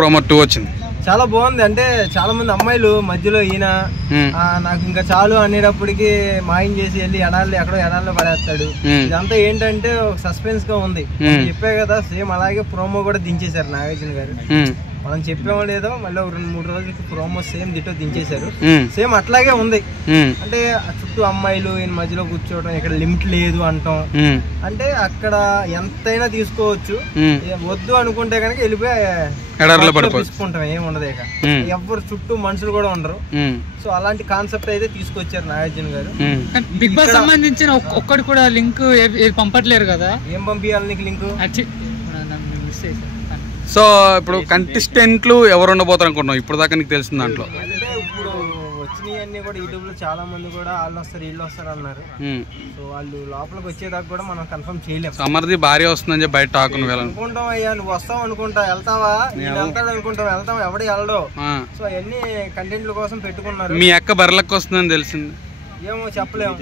Promo 2 వచ్చింది? చాలా బాగుంది. అంటే చాలా మంది అమ్మాయిలు మధ్యలో ఈయన నాకు ఇంకా చాలు అనేటప్పటికి మాయం చేసి వెళ్ళి ఎక్కడో ఎడాల్లో పడేస్తాడు. ఇదంతా ఏంటంటే ఒక సస్పెన్స్ గా ఉంది. చెప్పే కదా, సేమ్ అలాగే ప్రోమో కూడా దించేశారు నాగార్జున గారు. మనం చెప్పామో లేదో మళ్ళీ 2-3 రోజులకి ప్రోమో సేమ్ దిట్టో దించేశారు. సేమ్ అట్లాగే ఉంది. అంటే చుట్టూ అమ్మాయిలు ఈయన మధ్యలో కూర్చోవడం, ఇక్కడ లిమిట్ లేదు అంటాం. అంటే అక్కడ ఎంతైనా తీసుకోవచ్చు, వద్దు అనుకుంటే కనుక వెళ్ళిపోయి తీసుకుంటాం, ఏముండదు. ఇక ఎవరు చుట్టూ మనుషులు కూడా ఉండరు. సో అలాంటి కాన్సెప్ట్ అయితే తీసుకొచ్చారు నాగార్జున గారు. బిగ్ బాస్ సంబంధించిన ఒక్కటి కూడా లింక్ పంపట్లేరు కదా. ఏం పంపించాలి నీకు లింక్? సో ఇప్పుడు కంటెస్టెంట్లు ఎవరు ఉండబోతారు అనుకుంటున్నాం ఇప్పుడు దాకా నీకు తెలిసిన దాంట్లో? అంటే ఇప్పుడు వచ్చినవన్నీ కూడా యూట్యూబ్ లో చాలా మంది కూడా వాళ్ళు వస్తారు వీళ్ళు వస్తారు అన్నారు. సో వాళ్ళు లోపలికి వచ్చేదాకా కూడా మనం కన్ఫర్మ్ చేయలేము. సమర్థి భార్య వస్తుందని చెప్పి బయట టాక్ అనుకుంటాం. అయ్యా నువ్వు వస్తావు అనుకుంటా, వెళ్తావా వెళ్తాడు అనుకుంటాం, వెళ్తాం ఎవడు వెళ్ళడు. సో అవన్నీ కంటెంట్ల కోసం పెట్టుకున్నారు. మీ అక్క బర్రెలకు వస్తుందని తెలిసింది? ఏమో చెప్పలేము.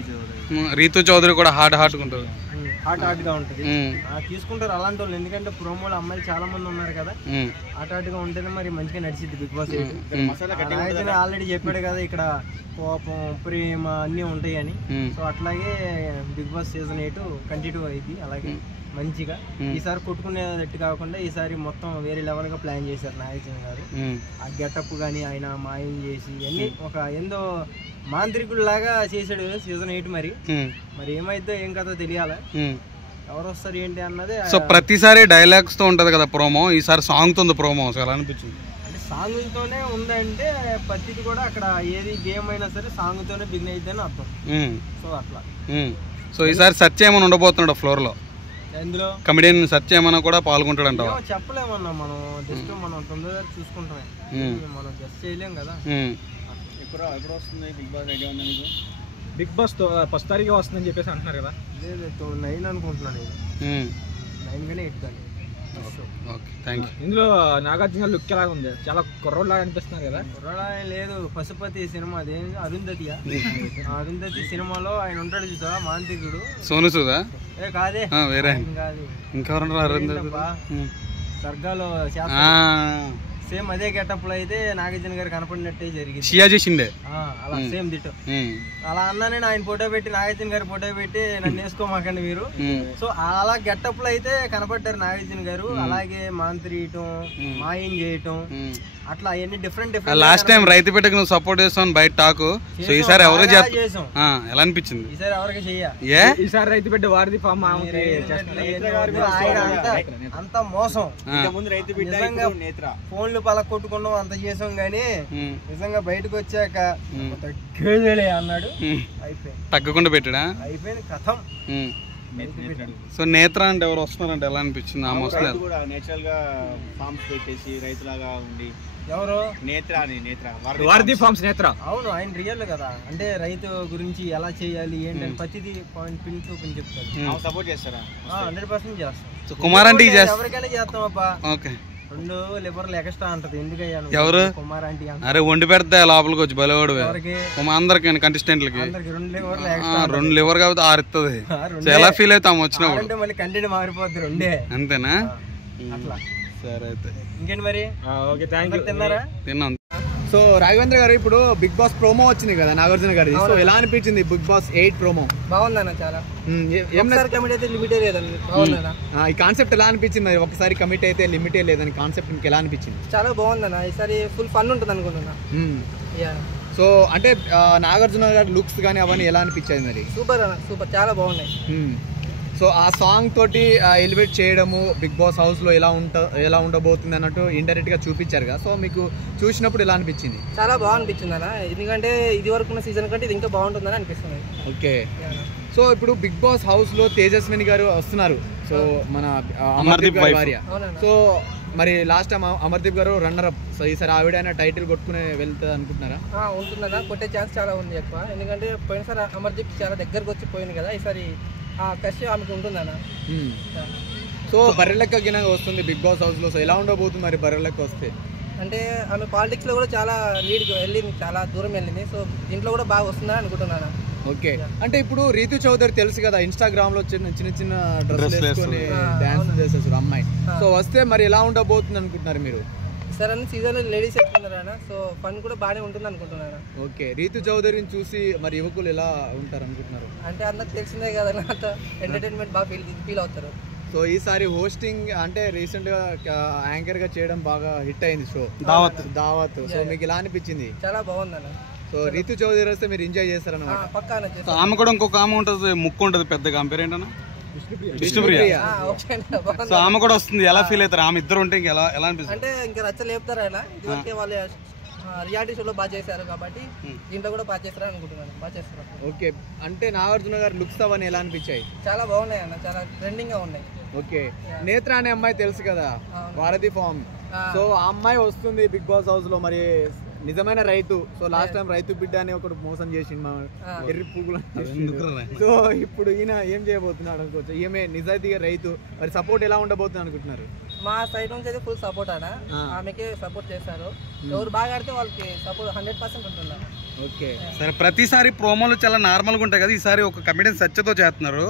రీతు చౌదరి కూడా హాట్ ఉంటుంది, హాట్ గా ఉంటుంది. తీసుకుంటారు అలాంటి వాళ్ళు. ఎందుకంటే ప్రోమోలో అమ్మాయిలు చాలా మంది ఉన్నారు కదా, హాట్ గా ఉంటేనే మరి మంచిగా నడిచింది బిగ్ బాస్. ఆల్రెడీ చెప్పాడు కదా ఇక్కడ కోపం ప్రేమ అన్నీ ఉంటాయి అని. సో అట్లాగే బిగ్ బాస్ సీజన్ 8 కంటిన్యూ అయింది అలాగే మంచిగా. ఈసారి కొట్టుకునేటట్టు కాకుండా ఈసారి మొత్తం వేరే లెవెల్ గా ప్లాన్ చేశారు నాగార్జున గారు. ఆ గెటప్ గానీ ఆయన మాయం చేసి అన్ని ఒక ఏందో మాంత్రికుడు లాగా చేశాడు సీజన్ 8. మరి ఏమైతే ఏం కథ తెలియాలా, ఎవరు వస్తారు ఏంటి అన్నదే. సో ప్రతిసారి డైలాగ్స్ తో ఉంటది కదా ప్రోమో, ఈసారి సాంగ్ తో ఉంది ప్రోమో. ఎలా అనిపించింది? అంటే సాంగ్ తోనే ఉందంటే ప్రతిది కూడా అక్కడ ఏది గేమ్ అయినా సరే సాంగ్ తోనే బిగిన్ అయిద్దని అర్థం. సో అట్లా. సో ఈసారి సత్య ఏమైనా ఉండబోతున్నాడు ఫ్లోర్ లో? ఎందులో కమెడియన్ సత్య ఏమైనా కూడా పాల్గొంటాడు అంటావా? చెప్పలేమన్నా, మనం జస్ట్ మనం తొందరగా చూసుకుంటామే, మనం జస్ట్ చేయలేం కదా. ఎప్పుడు వస్తుంది బిగ్ బాస్? ఐడియా ఉందా మీకు? బిగ్ బాస్ 1వ తారీఖు వస్తుందని చెప్పేసి అంటున్నారు కదా. లేదు 9 అనుకుంటున్నాను. 9 కానీ 8 కానీ. ఇందులో నాగార్జున లుక్ ఎలా ఉంది? చాలా కుర్రోడ్లాగా అనిపిస్తున్నారు కదా. కుర్రోడా లేదు, పశుపతి సినిమా అదే అరుంధతి. అరుంధతి సినిమాలో ఆయన ఉంటాడు చూసా మాంత్రికుడు. సోను సూదా? కాదే, వేరే కాదు, ఇంకా దర్గాలో సేమ్ అదే గెటప్ లో అయితే నాగార్జున గారు కనపడినట్టే జరిగింది. షియాజీ షిండే అలా సేమ్ దిట్టు అలా అన్నానే. ఆయన ఫోటో పెట్టి నాగార్జున గారు ఫోటో పెట్టి నన్ను వేసుకోమాకండి మీరు. సో అలా గెటప్ లో అయితే కనపడ్డారు నాగార్జున గారు. అలాగే మాంత్రియటం, మాయం చేయటం, అట్లా అవన్నీ డిఫరెంట్. లాస్ట్ టైం రైతు పెట్టకు నువ్వు సపోర్ట్ చేస్తావు బయట టాకు. సో ఈసారి ఎవరు చేసాం? ఎలా అనిపించింది? ఈసారి ఎవరికి చెయ్య. ఈసారి రైతు పెట్ట వారిది ఫామ్ అంత మోసం. ఫోన్లు పల కొట్టుకున్నాం అంత చేసాం గానీ నిజంగా బయటకు వచ్చాక అన్నాడు, అయిపోయింది. తగ్గకుండా పెట్టాడా? అయిపోయింది కథం. సో నేత్ర అంటే ఎవరు వస్తున్నారంటే ఎలా అనిపించింది? ఆ మోసం నేచురల్ గా ఫార్మ్స్ పెట్టేసి రైతులాగా ఉండి. ఎవరు? నేత్ర అని. వారిది ఫార్మ్స్ నేత్ర. అవును, ఆయన రియల్ కదా. అంటే రైతు గురించి ఎలా చేయాలి ఏంటంటే ప్రతిదీ పాయింట్ పిన్ చూపించి చెప్తారు. సపోర్ట్ చేస్తారా? 100% చేస్తాం. కుమార్ అంటే ఎవరికైనా చేస్తాం అబ్బా. ఓకే, 2 లివర్లు ఎక్స్ట్రా అంటది. ఎందుకయ్యా? ఎవరు? కుమార్ ఆంటీ. అరే వండి పెడితే లోపలికి వచ్చి బలవాడు అందరికి కంటెస్టెంట్లకి 2 లివర్ కాబట్టి 6 ఇస్తుంది. ఎలా ఫీల్ అవుతాం వచ్చినప్పుడు? మళ్ళీ కంటెంట్ మారిపోద్ది 2 అంతేనా? అట్లా. సరే అయితే ఇంకేంటి మరి? Okay, thank you. తిన్నారా? తిన్నాం. సో రాఘవేంద్ర గారు, ఇప్పుడు బిగ్ బాస్ ప్రోమో వచ్చింది కదా నాగార్జున గారి. సో ఎలా అనిపించింది బిగ్ బాస్ 8 ప్రోమో? బాగుందన్న, చాలా. ఈ కాన్సెప్ట్ ఎలా అనిపించింది? ఒకసారి కమిట్ అయితే లిమిటే లేదని కాన్సెప్ట్ మీకు ఎలా అనిపించింది? చాలా బాగుందన్న, ఈసారి ఫుల్ ఫన్ ఉంటుంది అనుకుంటున్నా. సో అంటే నాగార్జున గారి లుక్స్ కానీ అవన్నీ ఎలా అనిపించాయి మరి? సూపర్ అన్న, సూపర్, చాలా బాగున్నాయి. సో ఆ సాంగ్ తోటి ఎలివేట్ చేయడము బిగ్ బాస్ హౌస్ లో ఎలా ఉండబోతుంది అన్నట్టు ఇండైరెక్ట్ గా చూపించారు కదా. సో మీకు చూసినప్పుడు ఎలా అనిపించింది? చాలా బాగా అనిపించింది అన్న, ఎందుకంటే ఇది వరకు ఉన్న సీజన్ కంటే ఇది ఇంకా బాగుంటుందని అనిపిస్తుంది. ఓకే, సో ఇప్పుడు బిగ్ బాస్ హౌస్ లో తేజస్విని గారు వస్తున్నారు. సో మన అమర్దీప్ భార్య. సో మరి లాస్ట్ టైం అమర్దీప్ గారు రన్నర్ అప్. సో ఈసారి ఆవిడైనా టైటిల్ కొట్టుకుని వెళ్తుంది అనుకుంటున్నారా? ఉంటుందన్నా, కొట్టే ఛాన్స్ చాలా ఉంది ఎక్కువ. ఎందుకంటే పోయినసారి అమర్దీప్ చాలా దగ్గరకు వచ్చి పోయింది కదా, ఈసారి కష్ట ఆమెకు ఉంటుందన్న. సో బర్రెలెక్క గినంగా వస్తుంది బిగ్ బాస్ హౌస్ లో. సో ఎలా ఉండబోతుంది మరి బర్రెలెక్క వస్తే? అంటే ఆమె పాలిటిక్స్ లో కూడా చాలా లీడ్ వెళ్ళింది, చాలా దూరం వెళ్ళింది. సో ఇంట్లో కూడా బాగా వస్తుందని అనుకుంటున్నాను. ఓకే, అంటే ఇప్పుడు రీతు చౌదరి తెలుసు కదా, ఇన్స్టాగ్రామ్ లో చిన్న చిన్న డ్రెస్ వేసుకొని డాన్స్ చేసేసారు అమ్మాయి. సో వస్తే మరి ఎలా ఉండబోతుంది అనుకుంటున్నారు మీరు? సార్ అన్ని సీజన్ లేడీస్ ఎక్కుతున్నారు, సో ఫన్ కూడా బాగానే ఉంటుంది అనుకుంటున్నాను. ఓకే, రీతు చౌదరిని చూసి మరి యువకులు ఎలా ఉంటారు అనుకుంటున్నారు? అంటే అందరికి తెలిసిందే కదా, ఎంటర్టైన్మెంట్ బాగా ఫీల్ అవుతారు. సో ఈసారి హోస్టింగ్ అంటే రీసెంట్ గా యాంకర్ గా చేయడం బాగా హిట్ అయింది షో దావత్. సో మీకు ఎలా అనిపించింది? చాలా బాగుందన్న. సో రీతు చౌదరి వస్తే మీరు ఎంజాయ్ చేస్తారన్నమాట. పక్కా. ఆమె కూడా ఇంకొక ఆమె ఉంటుంది, ముక్కు ఉంటుంది పెద్దగా, ఆమె పేరు ఏంటన్నా? విష్ణుప్రియ. సో ఆమె కూడా వస్తుంది, ఎలా ఫీల్ అవుతారు? ఆమె ఇద్దరు ఉంటే ఇంకా ఎలా అనిపిస్తుంది? అంటే ఇంకా రచ్చలేపుతారు ఆయన. ఇదివరకే వాళ్ళు రియాలిటీ షోలో బాగా చేశారు కాబట్టి దీంట్లో కూడా బాగా చేస్తారు అనుకుంటున్నాను. బాగా చేస్తారు. ఓకే, అంటే నాగార్జున గారు లుక్స్ అవన్నీ ఎలా అనిపించాయి? చాలా బాగున్నాయి అన్న, చాలా ట్రెండింగ్ గా ఉన్నాయి. ఓకే, నేత్ర అనే అమ్మాయి తెలుసు కదా, భారతి ఫామ్. సో ఆ అమ్మాయి వస్తుంది బిగ్ బాస్ హౌస్ లో, మరి నిజమైన రైతు. సో లాస్ట్ టైం రైతు బిడ్డ అని ఒకటి మోసం చేసింది మా ఎర్రి పువ్వులు. సో ఇప్పుడు ఈయన ఏం చేయబోతున్నాడు అనుకోవచ్చు? ఈమె నిజాయితీగా రైతు, మరి సపోర్ట్ ఎలా ఉండబోతుంది అనుకుంటున్నారు? మా సైడ్ నుంచి అయితే ఫుల్ సపోర్ట్ అన్న, ఆమెకే సపోర్ట్ చేస్తారు. ఎవరు బాగా ఆడితే వాళ్ళకి సపోర్ట్ 100% ఉంటున్నారు. ఓకే సరే, ప్రతిసారి ప్రోమోలు చాలా నార్మల్గా ఉంటాయి కదా, ఈసారి ఒక కమెడియన్ సత్యతో చేస్తున్నారు.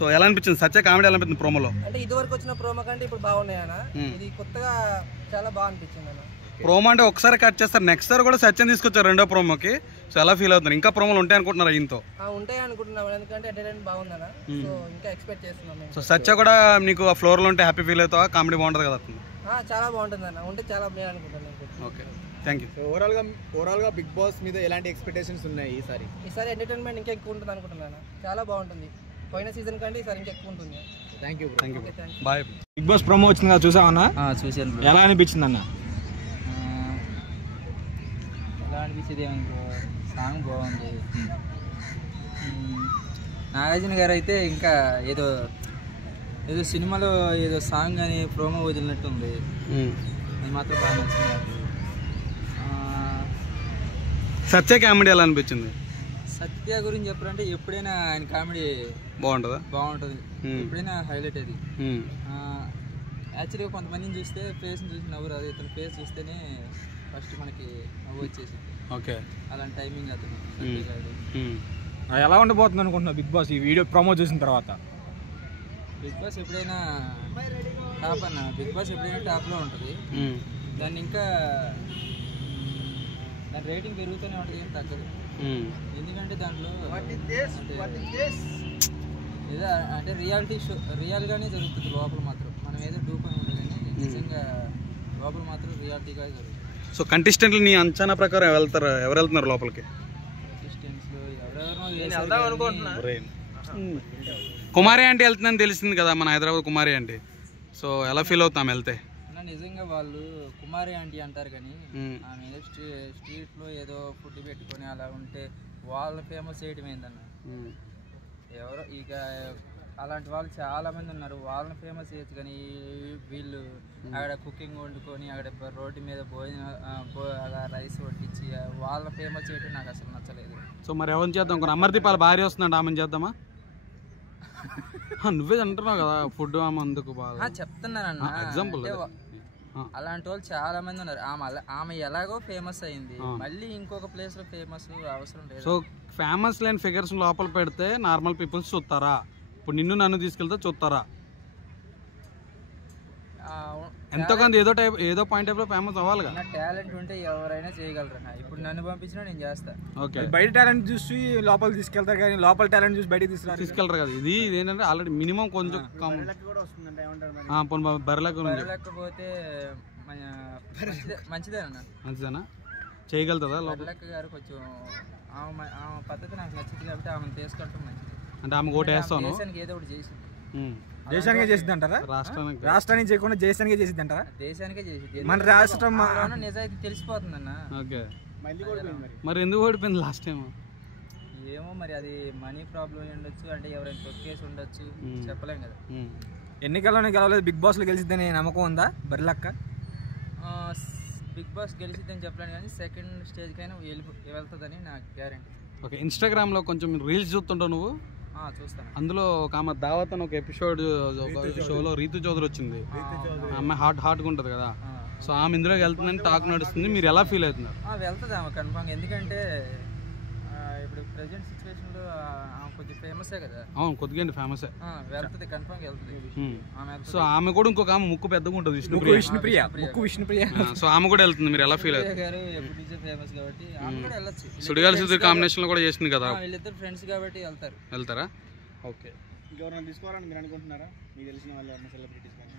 సో ఎలా అనిపించింది సత్య కామెడీ? ఎలా అనిపించింది ప్రోమోలో? అంటే ఇదివరకు వచ్చిన ప్రోమో కంటే ఇప్పుడు బాగున్నాయి అన్న. ఇది కొత్తగా చాలా బాగా అనిపించింది అన్న. ప్రోమో అంటే ఒకసారి కట్ చేస్తారు, నెక్స్ట్ సార్ కూడా సత్యం తీసుకొచ్చారు రెండో ప్రోమోకి. సో ఎలా ఫీల్ అవుతున్నారు? ఇంకా ప్రోమోలు ఉంటాయి అనుకుంటున్నారు ఈయనతో? ఉంటాయి అనుకుంటున్నాం, ఎందుకంటే ఎంటర్టైన్మెంట్ బాగుందన్న. సో ఇంకా ఎక్స్పెక్ట్ చేస్తున్నాం. సో సత్య కూడా నీకు ఆ ఫ్లోర్లో ఉంటే హ్యాపీ ఫీల్ అవుతావా? కామెడీ బాగుంటుంది కదా? చాలా బాగుంటుంది అన్న, ఉంటే చాలా బాగా అనుకుంటున్నాను. Okay, thank you. So overall గా బిగ్ బాస్ మీద ఎలాంటి ఎక్స్పెక్టేషన్స్ ఉన్నాయి ఈసారి ఎంటర్టైన్మెంట్ ఇంకా ఎక్కువ ఉంటుంది అనుకుంటున్నాను. చాలా బాగుంటుంది, పోయిన సీజన్ కంటే ఈసారి ఇంకా ఎక్కువ ఉంటుంది. Thank you. Bye. Bigg Boss promo వచ్చింది కదా, చూసావన్నా? చూసాను. ఎలా అనిపించింది అన్న? ఎలా అనిపించేది ఏమనుకో, సాంగ్ బాగుంది. నాగార్జున గారు అయితే ఇంకా ఏదో సినిమాలో ఏదో సాంగ్ అని ప్రోమో వదిలినట్టుంది. అది మాత్రం బాగా నచ్చింది నాకు. సత్య కామెడీ ఎలా అనిపించింది? సత్య గురించి చెప్పాలంటే ఎప్పుడైనా ఆయన కామెడీ బాగుంటుంది, ఎప్పుడైనా హైలైట్ అది. యాక్చువల్గా కొంతమందిని చూస్తే ఫేస్ని చూసి నవ్వు రాదు, ఇతను ఫేస్ చూస్తేనే ఫస్ట్ మనకి నవ్వు వచ్చేసింది. ఓకే, అలాంటి టైమింగ్ అతను. ఎలా ఉండబోతుంది అనుకుంటున్నా బిగ్ బాస్ ఈ వీడియో ప్రోమో చూసిన తర్వాత? బిగ్ బాస్ ఎప్పుడైనా టాప్ అన్న, బిగ్ బాస్ ఎప్పుడైనా టాప్లో ఉంటుంది. దాన్ని ఇంకా దాని రేటింగ్ పెరుగుతూనే ఉంటుంది, ఏం తగ్గదు. ఎందుకంటే దాంట్లో ఏదో అంటే రియాలిటీ షో రియల్గానే జరుగుతుంది లోపల మాత్రం. మనం ఏదో డూప్ అని ఉంటుంది కానీ నిజంగా లోపల మాత్రం రియాలిటీగా జరుగుతుంది. సో కంటెస్టెంట్లు నీ అంచనా ప్రకారం ఎవరు వెళ్తున్నారు లోపలికి? కంటెస్టెంట్స్లో ఎవరెవరో కుమారి ఆంటీ వెళ్తుందని తెలిసింది కదా, మన హైదరాబాద్ కుమారి ఆంటీ. సో ఎలా ఫీల్ అవుతాం వెళ్తే? నిజంగా వాళ్ళు కుమారి ఆంటీ అంటారు కానీ ఆమె ఏదో స్ట్రీట్లో ఏదో ఫుడ్ పెట్టుకొని అలా ఉంటే వాళ్ళు ఫేమస్ చేయడం ఏందన్న. ఎవరో ఇక అలాంటి వాళ్ళు చాలా మంది ఉన్నారు, వాళ్ళని ఫేమస్ చేయొచ్చు. కానీ వీళ్ళు అక్కడ కుకింగ్ వండుకొని అక్కడ రోడ్డు మీద భోజనం రైస్ వడ్డించి వాళ్ళ ఫేమస్ చేయడం నాకు అసలు నచ్చలేదు. సో మరి ఎవరిని చేద్దాం? అమర్దీప్ వాళ్ళ భార్య వస్తుందంట, ఆమెను చేద్దామా? నువ్వే అంటున్నావు కదా ఫుడ్ ఆమె అందుకు బాగా చెప్తున్నానన్న. ఎగ్జాంపుల్ అలాంటి వాళ్ళు చాలా మంది ఉన్నారు. ఆమె ఎలాగో ఫేమస్ అయింది, మళ్ళీ ఇంకొక ప్లేస్ లో ఫేమస్ అవసరం లేదు. సో ఫేమస్ లేని ఫిగర్స్ లోపల పెడితే నార్మల్ పీపుల్స్ చూస్తారా? ఇప్పుడు నిన్ను నన్ను తీసుకెళ్తే చూస్తారా? ఎంతో కొంత ఏదో పాయింట్ ఆఫ్ లో ఫేమస్ అవ్వాలి కదా. టాలెంట్ ఉంటే ఎవరైనా చేయగలరు. ఇప్పుడు నన్ను పంపించినా నేను చేస్తా. ఓకే, బయట టాలెంట్ చూసి లోపల తీసుకెళ్తారు కానీ లోపల టాలెంట్ చూసి బయట తీసుకెళ్తారు కదా. ఇది ఏంటంటే ఆల్రెడీ మినిమం కొంచెం బరలేకపోతే మంచిదేనా? చేయగలుగుతుందా? బరలెక్క గారు కొంచెం ఆమె పద్ధతి నాకు నచ్చింది కాబట్టి ఆమెను తీసుకుంటాం మంచిది. అంటే ఆమె ఓటు వేస్తాను, దేశానికి ఏదో ఒకటి చేసింది. దేశానికే చేసిద్ది అంటారా? రాష్ట్రానికి చేయకుండా దేశానికే చేసిద్ది అంటారా? దేశానికే చేసింది. మన రాష్ట్రం నిజాయితీ తెలిసిపోతుంది అన్న. ఓకే, మరి ఎందుకు ఓడిపోయింది లాస్ట్ టైం? ఏమో మరి అది మనీ ప్రాబ్లం ఉండొచ్చు, అంటే ఎవరైనా తొక్కేసి ఉండొచ్చు, చెప్పలేం కదా. ఎన్నికల్లోనే గెలవలేదు, బిగ్ బాస్ లో గెలిచిద్దని నమ్మకం ఉందా బర్లక్క? బిగ్ బాస్ గెలిచిద్దని చెప్పలేను కానీ సెకండ్ స్టేజ్ కైనా వెళ్తుందని నాకు గ్యారెంటీ. ఓకే, ఇన్స్టాగ్రామ్ లో కొంచెం రీల్స్ చూస్తుంటావు నువ్వు? చూస్తాను. అందులో ఒక ఆమె దావత్ అని ఒక ఎపిసోడ్ షోలో రీతు చౌదరి వచ్చింది. ఆమె హాట్గా ఉంటుంది కదా. సో ఆమె ఇందులోకి వెళ్తుందని టాక్ నడుస్తుంది, మీరు ఎలా ఫీల్ అవుతున్నారు? వెళ్తుంది ఆమె కన్ఫామ్. ఎందుకంటే ఇప్పుడు ప్రెసెంట్ సిచ్యువేషన్ లో కొంచెం ఫేమసే కదా. అవును, కొద్దిగా ఫేమస్. వెళ్తుంది, కన్ఫర్మ్ వెళ్తుంది ఆమె. సో ఆమె కూడా ఇంకొక ఆమె ముక్కు పెద్దగా ఉంటుంది, విష్ణుప్రియ. సో ఆమె కూడా వెళ్తుంది. మీరు ఎలా ఫీల్ అవుతుంది? గారు ఎప్పటి నుంచో ఫేమస్ కాబట్టి ఆమె కూడా వెళ్ళొచ్చు. సుడిగాలి సుధీర్ కాంబినేషన్ లో కూడా చేసింది కదా. వీళ్ళిద్దరు ఫ్రెండ్స్ కాబట్టి వెళ్తారా? ఓకే. ఇంకెవరైనా తీసుకోవాలని మీరు అనుకుంటున్నారా? మీకు తెలిసిన వాళ్ళు ఎవరైనా సెలబ్రిటీస్ కానీ?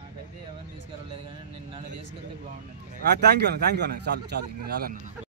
నాకైతే ఎవరిని తీసుకెళ్ళలేదు కానీ నన్ను తీసుకెళ్తే బాగుంటుంది. థ్యాంక్ యూ అన్న, చాలు ఇంకా చాలన్న.